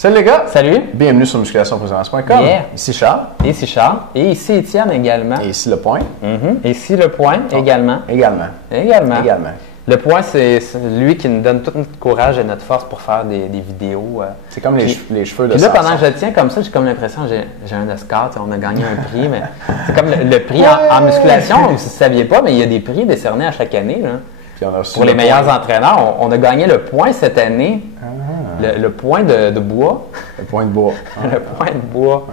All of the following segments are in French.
Salut les gars! Salut! Bienvenue sur musculationprésidence.com. Yeah. Ici Charles. Et ici Charles. Et ici Étienne également. Et ici Le Point. Et ici Le Point également. Également. Le Point, c'est lui qui nous donne tout notre courage et notre force pour faire des vidéos. C'est comme les cheveux de Puis là, Samson. pendant que je le tiens comme ça, j'ai comme l'impression que j'ai un Oscar, on a gagné un prix, mais c'est comme le prix en musculation. Vous ne saviez pas, mais il y a des prix décernés à chaque année. Là. Puis on a reçu Pour les le meilleurs point. entraîneurs, on a gagné le Point cette année. Le Point de bois. Le point de bois. Le Point de bois.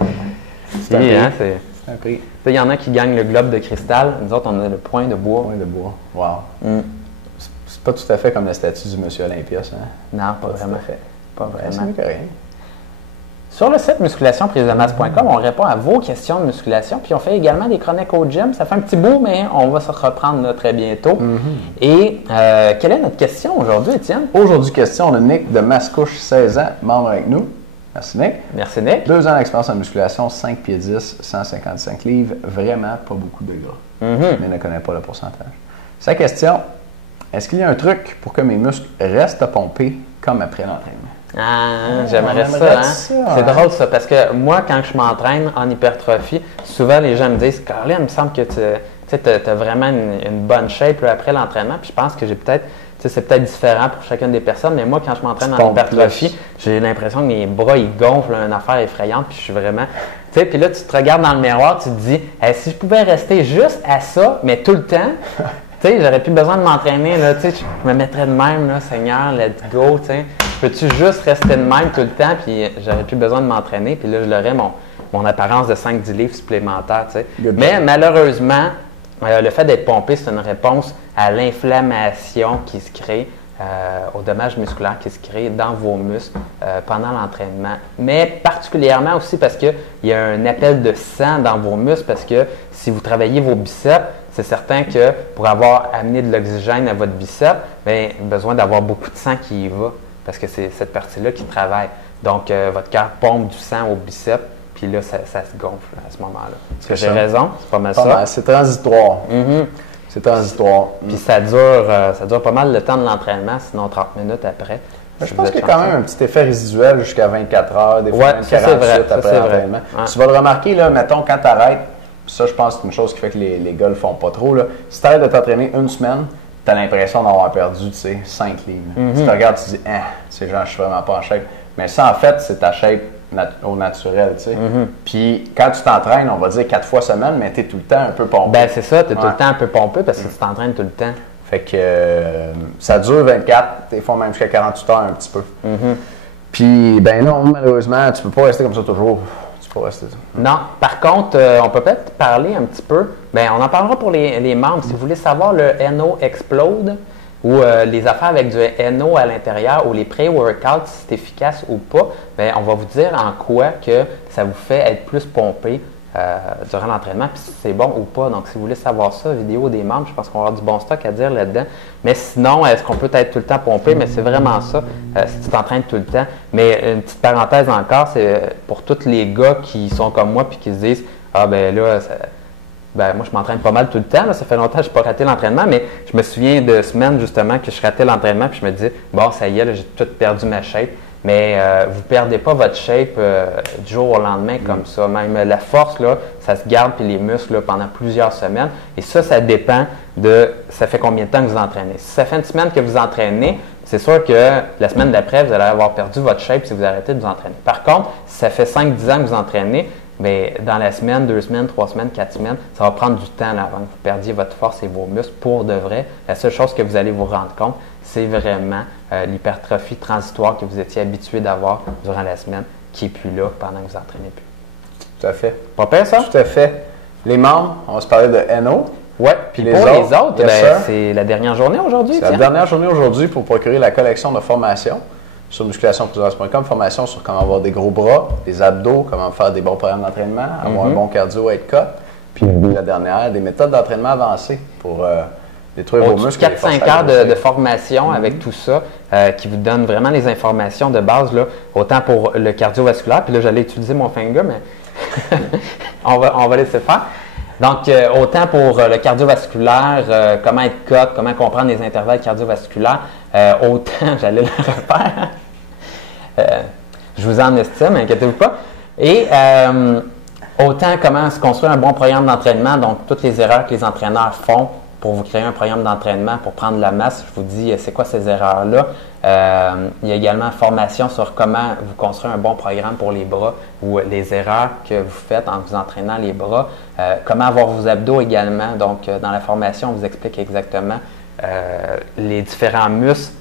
C'est un prix. C'est un prix. Il y en a qui gagnent le globe de cristal. Nous autres, on a le Point de bois. Point de bois. Wow. C'est pas tout à fait comme la statue du monsieur Olympia, ça. Hein? Non, pas vraiment. Tout à fait. Pas Ouais, vraiment. c'est mieux que rien. Sur le site musculationprisemasse.com, on répond à vos questions de musculation, puis on fait également des chroniques au gym. Ça fait un petit bout, mais on va se reprendre là, très bientôt. Et quelle est notre question aujourd'hui, Étienne? Aujourd'hui, question de Nick de Mascouche, 16 ans, membre avec nous. Merci Nick. Merci, Nick. 2 ans d'expérience en musculation, 5 pieds 10, 155 livres. Vraiment pas beaucoup de gras. Mais ne connaît pas le pourcentage. Sa question, est-ce qu'il y a un truc pour que mes muscles restent pompés comme après l'entraînement? Ah, j'aimerais on ça, aimerait hein? ça, C'est hein? drôle ça, parce que moi, quand je m'entraîne en hypertrophie, souvent les gens me disent « Caroline, il me semble que tu as vraiment une bonne shape là, après l'entraînement. » Puis je pense que j'ai peut-être, c'est peut-être différent pour chacune des personnes, mais moi, quand je m'entraîne en hypertrophie, j'ai l'impression que mes bras, ils gonflent, une affaire effrayante, puis je suis vraiment... Tu sais, puis là, tu te regardes dans le miroir, tu te dis hey, « Si je pouvais rester juste à ça, mais tout le temps... » Tu sais, j'aurais plus besoin de m'entraîner, là, tu sais, je me mettrais de même, là, Seigneur, let's go, tu sais. Peux-tu juste rester de même tout le temps, puis j'aurais plus besoin de m'entraîner, puis là, je l'aurais mon apparence de 5-10 livres supplémentaires, tu sais. Mais malheureusement, le fait d'être pompé, c'est une réponse à l'inflammation qui se crée, aux dommages musculaires qui se créent dans vos muscles pendant l'entraînement. Mais particulièrement aussi parce qu'il y a un appel de sang dans vos muscles, parce que si vous travaillez vos biceps, c'est certain que pour avoir amené de l'oxygène à votre biceps, bien, besoin d'avoir beaucoup de sang qui y va, parce que c'est cette partie-là qui travaille. Donc, votre cœur pompe du sang au biceps, puis là, ça se gonfle à ce moment-là. Est-ce que j'ai raison? C'est pas mal ça. C'est transitoire. C'est transitoire. Puis ça dure pas mal le temps de l'entraînement, sinon 30 minutes après. Je pense qu'il y a quand même un petit effet résiduel jusqu'à 24 heures, des fois même 48 après l'entraînement. Tu vas le remarquer, là, mettons, quand tu arrêtes, ça, je pense que c'est une chose qui fait que les gars le font pas trop. Là. Si tu arrêtes de t'entraîner une semaine, tu as l'impression d'avoir perdu 5 livres. Si tu regardes, tu te dis, genre, je suis vraiment pas en shape. Mais ça, en fait, c'est ta shape au naturel. Puis quand tu t'entraînes, on va dire 4 fois semaine, mais tu es tout le temps un peu pompé. Ben c'est ça, tu es tout le temps un peu pompé parce que tu t'entraînes tout le temps. Fait que ça dure 24, des fois même jusqu'à 48 heures un petit peu. Puis, ben non, malheureusement, tu peux pas rester comme ça toujours. Non. Par contre, on peut peut-être parler un petit peu. Bien, on en parlera pour les membres. Si vous voulez savoir le NO Explode ou les affaires avec du NO à l'intérieur ou les pré-workouts, si c'est efficace ou pas, bien, on va vous dire en quoi que ça vous fait être plus pompé durant l'entraînement, puis si c'est bon ou pas. Donc, si vous voulez savoir ça, vidéo des membres, je pense qu'on va avoir du bon stock à dire là-dedans. Mais sinon, est-ce qu'on peut être tout le temps pompé? Mais c'est vraiment ça, si tu t'entraînes tout le temps. Mais une petite parenthèse encore, c'est pour tous les gars qui sont comme moi puis qui se disent « Ah, ben là, moi, je m'entraîne pas mal tout le temps. Là, ça fait longtemps que je n'ai pas raté l'entraînement, mais je me souviens de semaines, justement, que je ratais l'entraînement puis je me disais « Bon, ça y est, là, j'ai tout perdu ma shape. » Mais vous ne perdez pas votre shape du jour au lendemain comme ça. Même la force, là, ça se garde, puis les muscles là, pendant plusieurs semaines. Et ça dépend de ça fait combien de temps que vous entraînez. Si ça fait une semaine que vous entraînez, c'est sûr que la semaine d'après, vous allez avoir perdu votre shape si vous arrêtez de vous entraîner. Par contre, si ça fait 5-10 ans que vous entraînez, bien, dans la semaine, 2 semaines, 3 semaines, 4 semaines, ça va prendre du temps là, avant que vous perdiez votre force et vos muscles pour de vrai. La seule chose que vous allez vous rendre compte, c'est vraiment l'hypertrophie transitoire que vous étiez habitué d'avoir durant la semaine, qui n'est plus là pendant que vous n'entraînez plus. Tout à fait. Pas pire, ça? Tout à fait. Les membres, on va se parler de NO. Oui, puis pour les autres, c'est la dernière journée aujourd'hui. C'est la dernière journée aujourd'hui pour procurer la collection de formations sur musculationprisemasse.com. Formation sur comment avoir des gros bras, des abdos, comment faire des bons programmes d'entraînement, avoir un bon cardio, être cut. Puis la dernière, des méthodes d'entraînement avancées pour détruire vos muscles. 4-5 heures de formation avec tout ça qui vous donne vraiment les informations de base, là, autant pour le cardiovasculaire. Puis là, j'allais utiliser mon finger, mais on va laisser faire. Donc, autant pour le cardiovasculaire, comment être cut, comment comprendre les intervalles cardiovasculaires, autant, j'allais le refaire. Je vous en estime, inquiétez-vous pas. Et autant comment se construire un bon programme d'entraînement, donc toutes les erreurs que les entraîneurs font pour vous créer un programme d'entraînement, pour prendre la masse, je vous dis c'est quoi ces erreurs-là. Il y a également formation sur comment vous construire un bon programme pour les bras ou les erreurs que vous faites en vous entraînant les bras. Comment avoir vos abdos également. Donc, dans la formation, on vous explique exactement les différents muscles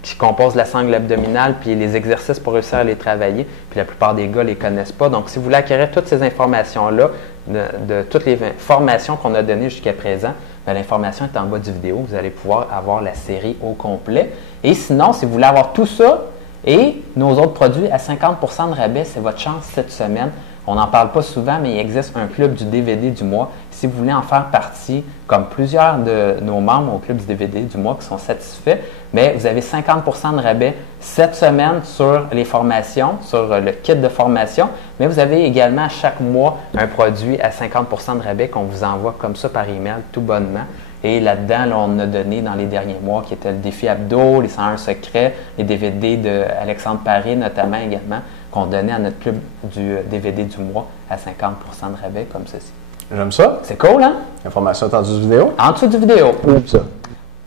qui composent la sangle abdominale, puis les exercices pour réussir à les travailler. Puis la plupart des gars ne les connaissent pas. Donc, si vous voulez acquérir toutes ces informations-là, de toutes les formations qu'on a données jusqu'à présent, l'information est en bas du vidéo. Vous allez pouvoir avoir la série au complet. Et sinon, si vous voulez avoir tout ça et nos autres produits à 50% de rabais, c'est votre chance cette semaine. On n'en parle pas souvent, mais il existe un club du DVD du mois. Si vous voulez en faire partie, comme plusieurs de nos membres au club du DVD du mois qui sont satisfaits, mais vous avez 50% de rabais cette semaine sur les formations, sur le kit de formation, mais vous avez également chaque mois un produit à 50% de rabais qu'on vous envoie comme ça par email tout bonnement. Et là-dedans, là, on a donné dans les derniers mois qui était le défi abdos, les 101 secrets, les DVD d'Alexandre Paré notamment également, qu'on donnait à notre club du DVD du mois à 50% de rabais comme ceci. J'aime ça. C'est cool, hein? Information en dessous de vidéo. En dessous de vidéo. Oui, ça.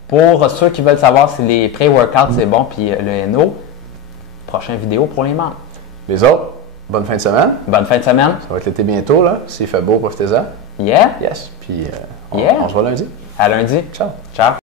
Pour ceux qui veulent savoir si les pré-workouts c'est bon, puis le NO, prochaine vidéo pour les membres. Les autres, bonne fin de semaine. Bonne fin de semaine. Ça va être l'été bientôt, là. S'il fait beau, profitez-en. Yeah. Yes. Puis on se voit lundi. À lundi. Ciao. Ciao.